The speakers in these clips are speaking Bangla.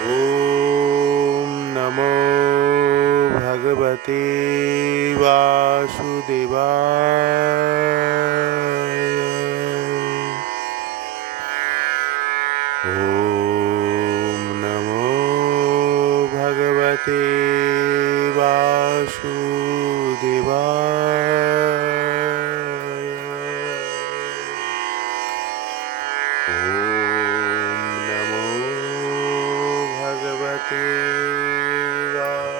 ওম নমো ভগবতে বাসুদেবায়। ওম নমো ভগবতে বাসুদেবায়। ওম নমো ভগবতে বাসুদেবায়।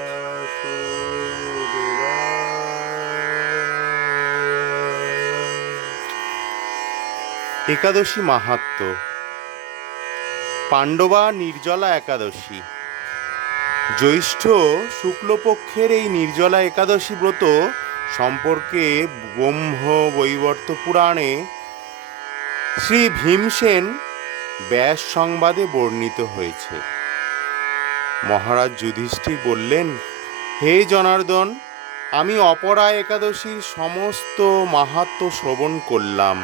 একাদশী মাহাত্ম্য। পাণ্ডবা নির্জলা একাদশী। জ্যৈষ্ঠ শুক্লপক্ষের এই নির্জলা একাদশী ব্রত সম্পর্কে ব্রহ্ম বৈবর্ত পুরাণে শ্রী ভীমসেন ব্যাস সংবাদে বর্ণিত হয়েছে। মহারাজ যুধিষ্ঠির বললেন, হে জনার্দন, আমি অপরা একাদশীর সমস্ত মাহাত্ম্য শ্রবণ করলাম।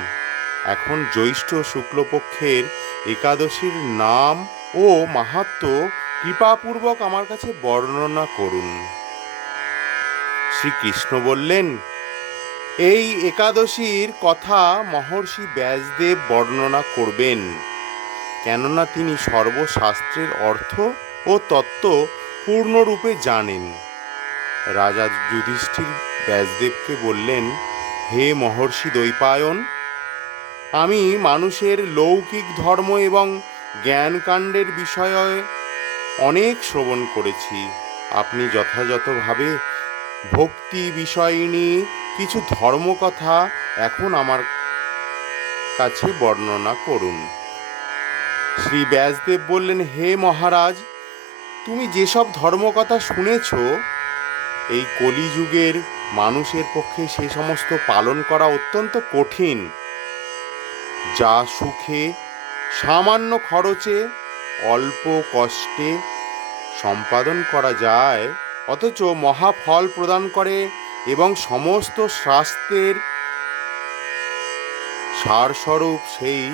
এখন জ্যৈষ্ঠ শুক্লপক্ষের একাদশীর নাম ও মাহাত্ম্য কৃপাপূর্বক আমার কাছে বর্ণনা করুন। শ্রীকৃষ্ণ বললেন, এই একাদশীর কথা মহর্ষি ব্যাসদেব বর্ণনা করবেন, কেননা তিনি সর্বশাস্ত্রের অর্থ ও তত্ত্ব পূর্ণরূপে জানেন। রাজা যুধিষ্ঠির ব্যাসদেবকে বললেন, হে মহর্ষি দ্বৈপায়ন, আমি মানুষের লৌকিক ধর্ম এবং জ্ঞানকাণ্ডের বিষয়ে অনেক শ্রবণ করেছি। আপনি যথাযথভাবে ভক্তি বিষয়িনী কিছু ধর্মকথা এখন আমার কাছে বর্ণনা করুন। শ্রী ব্যাসদেব বললেন, হে মহারাজ, তুমি যেসব ধর্মকথা শুনেছ, এই কলিযুগের মানুষের পক্ষে সে সমস্ত পালন করা অত্যন্ত কঠিন। যা সুখে, সামান্য খরচে, অল্প কষ্টে সম্পাদন করা যায়, অথচ মহাফল প্রদান করে এবং সমস্ত শাস্ত্রের সারস্বরূপ, সেই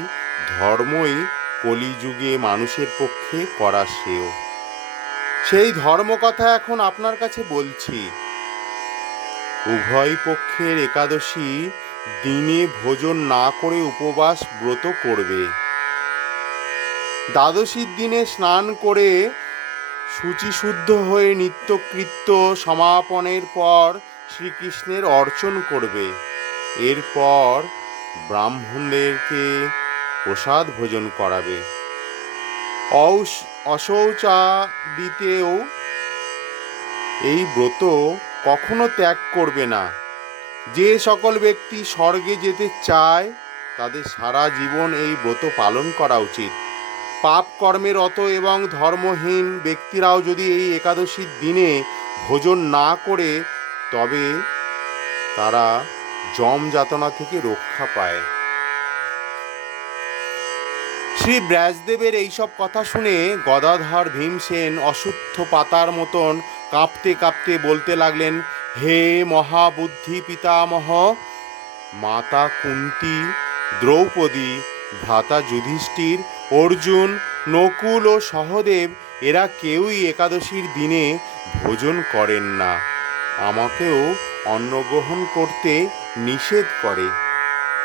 ধর্মই কলিযুগে মানুষের পক্ষে করা শ্রেয়। সেই ধর্মকথা এখন আপনার কাছে বলছি। উভয় পক্ষের একাদশী দিনে ভোজন না করে উপবাস ব্রত করবে। দ্বাদশীর দিনে স্নান করে শুচিশুদ্ধ হয়ে নিত্যকৃত্য সমাপনের পর শ্রীকৃষ্ণের অর্চন করবে। এরপর ব্রাহ্মণদেরকে প্রসাদ ভোজন করাবে। অশৌচাদিতেও এই ব্রত কখনো ত্যাগ করবে না। যে সকল ব্যক্তি স্বর্গে যেতে চায়, তাদের সারা জীবন এই ব্রত পালন করা উচিত। পাপ কর্মে রত এবং ধর্মহীন ব্যক্তিরাও যদি এই একাদশীর দিনে ভোজন না করে, তবে তারা যম যাতনা থেকে রক্ষা পায়। শ্রী ব্যাসদেবের এইসব কথা শুনে গদাধর ভীমসেন অশুদ্ধ পাতার মতন কাঁপতে কাঁপতে বলতে লাগলেন, হে মহাবুদ্ধি পিতামহ, মাতা কুন্তী, দ্রৌপদী, ভ্রাতা যুধিষ্ঠির, অর্জুন, নকুল ও সহদেব এরা কেউই একাদশীর দিনে ভোজন করেন না। আমাকেও অন্ন গ্রহণ করতে নিষেধ করে,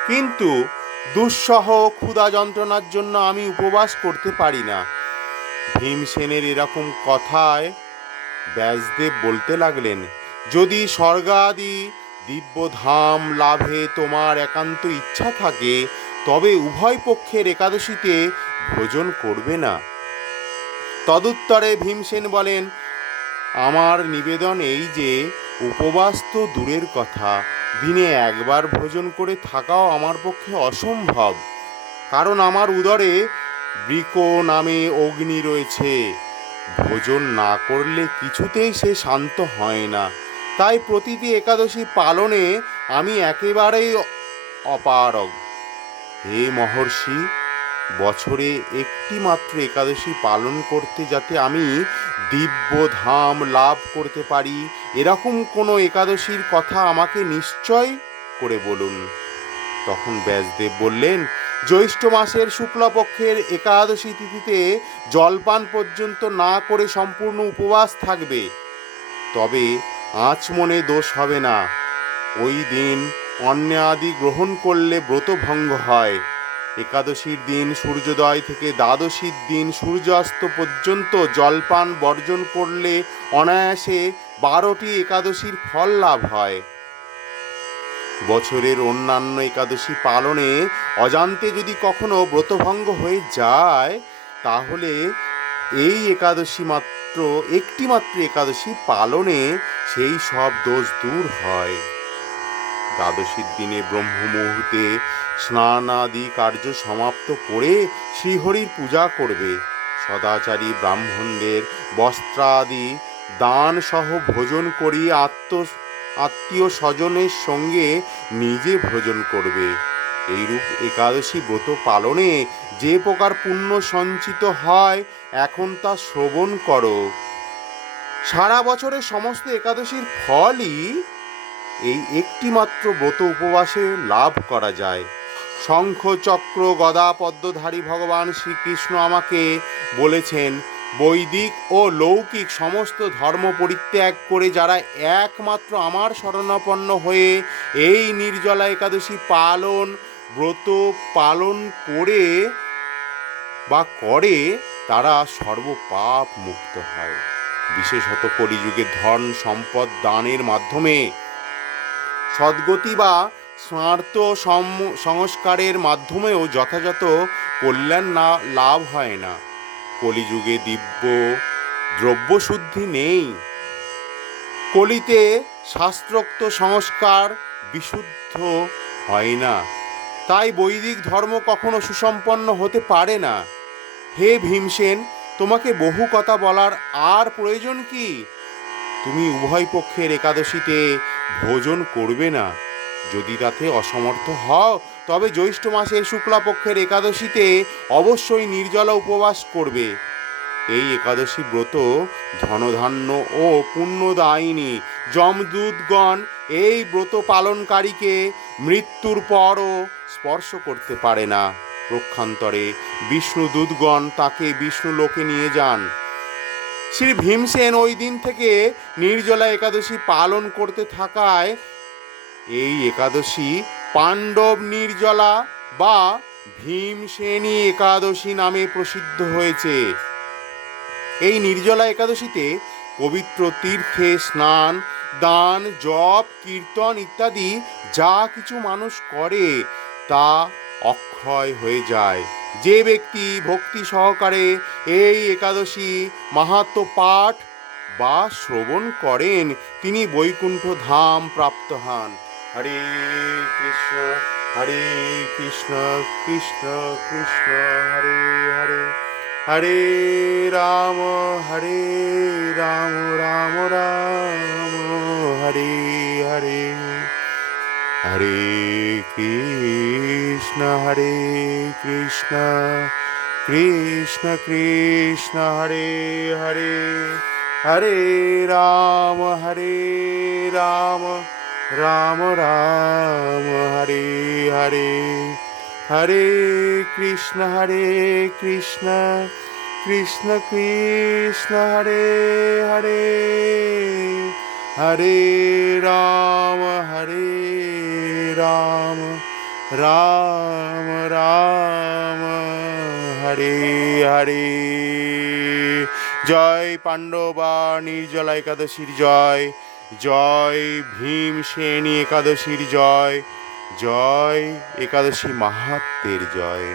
কিন্তু দুঃসহ ক্ষুধা যন্ত্রণার জন্য আমি উপবাস করতে পারি না। ভীমসেনের এরকম কথায় ব্যাসদেব বলতে লাগলেন, যদি স্বর্গাদি দিব্যধাম লাভে তোমার একান্ত ইচ্ছা থাকে, তবে উভয় পক্ষের একাদশীতে ভোজন করবে না। তদুত্তরে ভীমসেন বলেন, আমার নিবেদন এই যে, উপবাস তো দূরের কথা, দিনে একবার ভোজন করে থাকাও আমার পক্ষে অসম্ভব। কারণ আমার উদরে বৃক নামে অগ্নি রয়েছে। ভোজন না করলে কিছুতেই সে শান্ত হয় না। তাই প্রতিটি একাদশী পালনে আমি একেবারেই অপারগ। হে মহর্ষি, বছরে একটি মাত্র একাদশী পালন করতে যাতে আমি দিব্যধাম লাভ করতে পারি, এরকম কোনো একাদশীর কথা আমাকে নিশ্চয় করে বলুন। তখন ব্যাসদেব বললেন, জ্যৈষ্ঠ মাসের শুক্লপক্ষের একাদশী তিথিতে জলপান পর্যন্ত না করে সম্পূর্ণ উপবাস থাকবে, তবে আচমনে দোষ হবে না। ওই দিন অন্নাদি গ্রহণ করলে ব্রত ভঙ্গ হয়। একাদশীর দিন সূর্যোদয় থেকে দ্বাদশীর দিন সূর্যাস্ত পর্যন্ত জলপান বর্জন করলে অনায়াসে 12টি একাদশীর ফল লাভ হয়। বছরের অন্যান্য একাদশী পালনে অজান্তে যদি কখনো ব্রতভঙ্গ হয়ে যায়, তাহলে এই একাদশী একটি মাত্র একাদশী পালনে সেই সব দোষ দূর হয়। দ্বাদশীর দিনে ব্রহ্ম মুহূর্তে স্নানাদি কার্য সমাপ্ত করে শ্রীহরির পূজা করবে। সদাচারী ব্রাহ্মণদের বস্ত্রাদি দান সহ ভোজন করিয়ে আত্মীয় স্বজনের সঙ্গে নিজে ভোজন করবে। এইরূপ একাদশী ব্রত পালনে যে প্রকার পুণ্য সঞ্চিত হয়, এখন তা শ্রবণ করো। সারা বছরের সমস্ত একাদশীর ফলই এই একটি মাত্র ব্রত উপবাসে লাভ করা যায়। শঙ্খ চক্র গদা পদ্মধারী ভগবান শ্রীকৃষ্ণ আমাকে বলেছেন, বৈদিক ও লৌকিক সমস্ত ধর্ম পরিত্যাগ করে যারা একমাত্র আমার শরণাপন্ন হয়ে এই নির্জলা একাদশী ব্রত পালন করে তারা সর্বপাপ মুক্ত হয়। বিশেষত কলিযুগে ধন সম্পদ দানের মাধ্যমে সদ্গতি বা স্মার্ত সংস্কারের মাধ্যমেও যথাযথ কল্যাণ লাভ হয় না। কলিযুগে দিব্য দ্রব্যশুদ্ধি নেই। কলিতে শাস্ত্রোক্ত সংস্কার বিশুদ্ধ হয় না, তাই বৈদিক ধর্ম কখনো সুসম্পন্ন হতে পারে না। হে ভীমসেন, তোমাকে বহু কথা বলার আর প্রয়োজন কি? তুমি উভয় পক্ষের একাদশীতে ভোজন করবে না। যদি তাতে অসমর্থ হও, তবে জ্যৈষ্ঠ মাসের শুক্লাপক্ষের একাদশীতে অবশ্যই নির্জলা উপবাস করবে। এই একাদশী ব্রত ধনধান্য ও পুণ্যদায়িনী। যমদূতগণ এই ব্রত পালনকারীকে মৃত্যুর পরও স্পর্শ করতে পারে না। পক্ষান্তরে বিষ্ণুদূতগণ তাকে বিষ্ণু লোকে নিয়ে যান। শ্রী ভীমসেন ওই দিন থেকে নির্জলা একাদশী পালন করতে থাকায় এই একাদশী পাণ্ডব নির্জলা বা ভীমসেনী একাদশী নামে প্রসিদ্ধ হয়েছে। এই নির্জলা একাদশীতে পবিত্র তীর্থে স্নান, দান, জপ, কীর্তন ইত্যাদি যা কিছু মানুষ করে তা অক্ষয় হয়ে যায়। যে ব্যক্তি ভক্তি সহকারে এই একাদশী মাহাত্ম্য পাঠ বা শ্রবণ করেন, তিনি বৈকুণ্ঠ ধাম প্রাপ্ত হন। হরে কৃষ্ণ হরে কৃষ্ণ কৃষ্ণ কৃষ্ণ হরে হরে, হরে রাম রাম রাম হরে হরে, হরে কৃষ্ণ কৃষ্ণ কৃষ্ণ হরে হরে, হরে রাম রাম রাম হরে হরে, হরে কৃষ্ণ কৃষ্ণ কৃষ্ণ হরে হরে, হরে রাম রাম রাম হরে হরে। জয় পাণ্ডবা নির্জলা একাদশীর জয়, জয় ভীমসেনী একাদশীর জয়, জয় একাদশী মাহাত্ম্যের জয়।